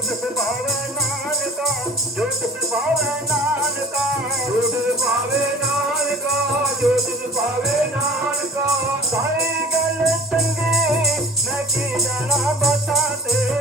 ਜੋਤ ਸਭਾਵੈ ਨਾਨਕਾ, ਜੋਤ ਸਭਾਵੈ ਨਾਨਕਾ ਜੋਤ ਪਾਵੇ ਨਾਨਕਾ ਜੋਤ ਪਾਵੇ ਨਾਨਕਾ ਸਾਰੀ ਗੱਲ ਚੰਗੀ, ਮੈਂ ਕੀ ਜਾਣਾ ਬਾਤਾਂ ਤੇਰੀਆਂ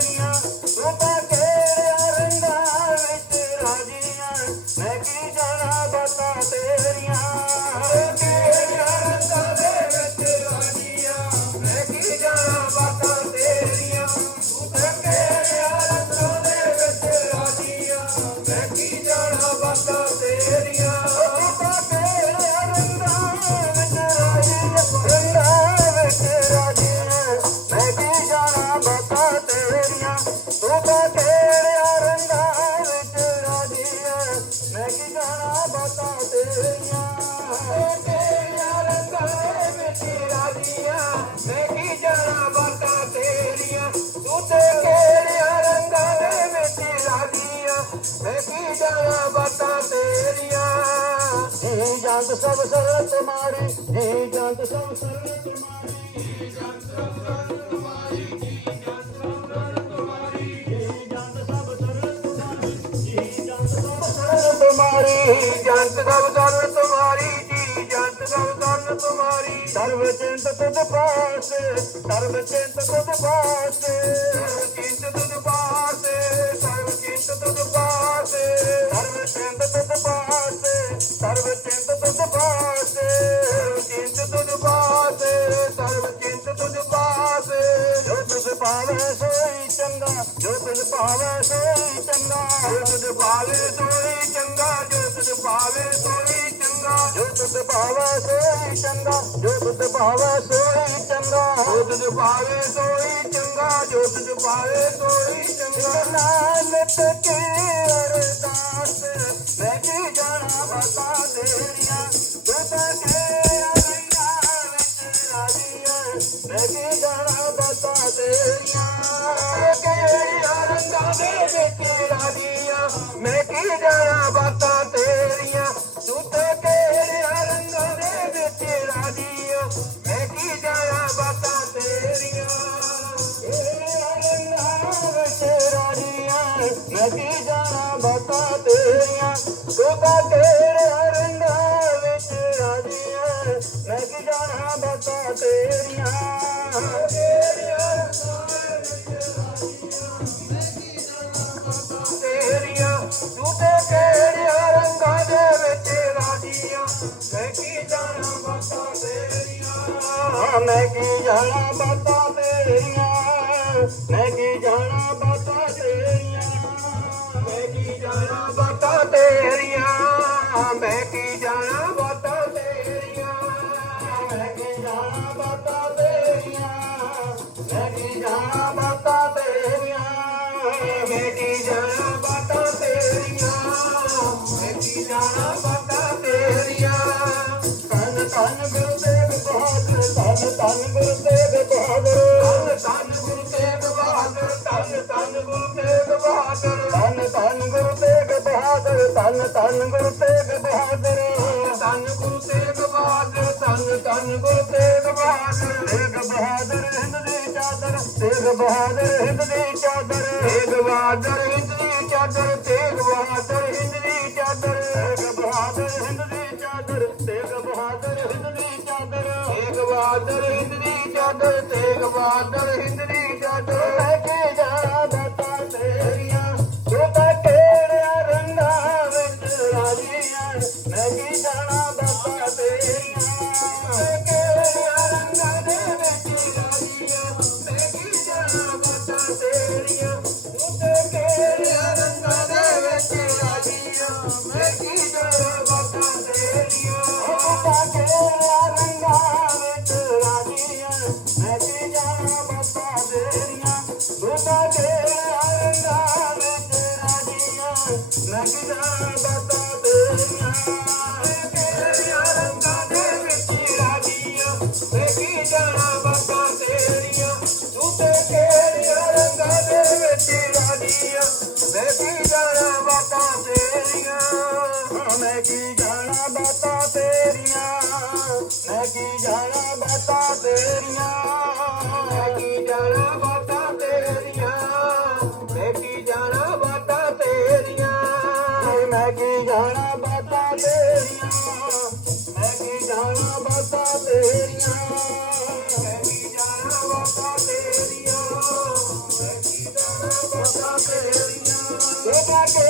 ਸਭ ਸਰਲ ਤੁਮਾਰੀ ਜੀ ਜੰਤ ਸਭ ਸਰਲ ਤੁਮਾਰੀ ਜੀ ਜੰਤ ਸਭ ਸਰਲ ਤੁਮਾਰੀ ਜੀ ਜੰਤ ਸਭ ਸਰਲ ਤੁਮਾਰੀ ਜੀ ਜੰਤ ਸਭ ਸਰਲ ਤੁਮਾਰੀ ਜੀ ਜੰਤ ਸਭ ਸਰਲ ਤੁਮਾਰੀ ਜੰਤ ਸਭ ਦਨ ਤੁਮਾਰੀ ਜੀ ਜੰਤ ਸਭ ਦਨ ਤੁਮਾਰੀ ਸਰਵ ਚਿੰਤ ਤੁਧ ਪਾਸ ਸਰਵ ਚਿੰਤ ਤੁਧ ਪਾਸ ਸਰਵ ਚਿੰਤ ਤੁਧ ਪਾਸੇ ਸਰਵ ਚਿੰਤ ਤੁਧ ਪਾਸੇ ਸਰਵ ਚਿੰਤ ਤੁਧ ਪਾਸ ਸਰਵ ਚਿੰਤ ਜੋ ਤੁਧ ਪਾਵੈ ਸੋਈ ਚੰਗਾ, ਜੋ ਤੁਧ ਪਾਵੇ ਸੋਈ ਚੰਗਾ, ਜੋ ਤੁਧ ਪਾਵੇ ਸੋਈ ਚੰਗਾ, ਜੋ ਤੁਧ ਪਾਵੈ ਸੋਈ ਚੰਗਾ, ਜੋ ਤੁਧ ਪਾਵੈ ਸੋਈ ਚੰਗਾ, ਜੋ ਤੁਧ ਪਾਵੇ ਸੋਈ ਚੰਗਾ, ਜੋ ਤੁਧ ਪਾਵੇ ਸੋਈ ਚੰਗਾ। ਨਾਨਕ ਕੀ ਅਰਦਾਸ ਮੈਂ ਕੀ ਜਾਣਾ ਬਤਾ ਤੇਰੀਆਂ? ਤੂੰ ਤਾਂ ਕਿਹੜਾ ਰੰਗਾਂ ਵਿੱਚ ਰਾਜੀਆਂ, ਮੈਂ ਕੀ ਜਾਣਾ ਬਤਾ ਤੇਰੀਆਂ? ਦੇ ਵਿੱਚ ਰਾਜੀਆਂ ਮੈਂ ਕੀ ਜਾਣਾ ਬਾਤਾਂ ਤੇਰੀਆਂ? ਤੂੰ ਤੇ ਕਿਹੜੀਆਂ ਰੰਗਾਂ ਦੇ ਵਿੱਚ ਰਾਜੀਆਂ। ਮੈਂ ਕੀ ਜਾਣਾ ਬਾਤਾਂ ਤੇਰੀਆਂ? ਕਿਹੜਿਆਂ ਰੰਗਾਂ ਮੈਂ ਕੀ ਜਾਣਾ ਬਾਤਾਂ ਤੇਰੀਆਂ? ਤੂੰ ਤਾਂ ਕਿਹੜਿਆਂ ਰੰਗਾਂ ਵਿੱਚ ਰਾਜੀਆਂ। ਮੈਂ ਕੀ ਜਾਣਾ ਬਾਤਾਂ ਤੇਰੀਆਂ? ਤੂੰ ਤੇ ਕਿਹੜੀਆਂ ਰੰਗਾਂ ਦੇ ਵਿੱਚ ਰਾਜੀਆਂ? ਮੈਂ ਕੀ ਜਾਣਾ ਬਾਤਾਂ ਤੇਰੀਆਂ? ਮੈਂ ਕੀ ਜਾਣਾ ਧੰਨ ਗੁਰੂ ਤੇਗ ਬਹਾਦਰ। ਧੰਨ ਗੁਰੂ ਤੇਗ ਬਹਾਦਰ ਧੰਨ ਧੰਨ ਗੁਰੂ ਤੇਗ ਬਹਾਦਰ। ਧੰਨ ਧੰਨ ਗੁਰੂ ਤੇਗ ਬਹਾਦਰ ਧੰਨ ਧੰਨ ਗੁਰੂ ਤੇਗ ਬਹਾਦਰ। ਧੰਨ ਗੁਰੂ ਤੇਗ ਬਹਾਦਰ ਧੰਨ ਧੰਨ ਗੁਰੂ ਤੇਗ ਬਹਾਦਰ। ਤੇਗ ਬਹਾਦਰ ਹਿੰਦ ਦੀ ਚਾਦਰ ਤੇਗ ਬਹਾਦਰ ਹਿੰਦ ਦੀ ਚਾਦਰ। ਤੇਗ ਬਹਾਦਰ ਹਿੰਦ ਦੀ ਚਾਦਰ ਤੇਗ ਬਹਾਦਰ ਹਿੰਦ ਦੀ ਚਾਦਰ। ਤੇਗ ਬਹਾਦਰ ਹਿੰਦ ਦੀ ਬਾਦਰ ਹਿੰਦਰੀ ਚਾਦਰ ਤੇਗ ਬਾਦਰ ਹਿੰਦਰੀ Go back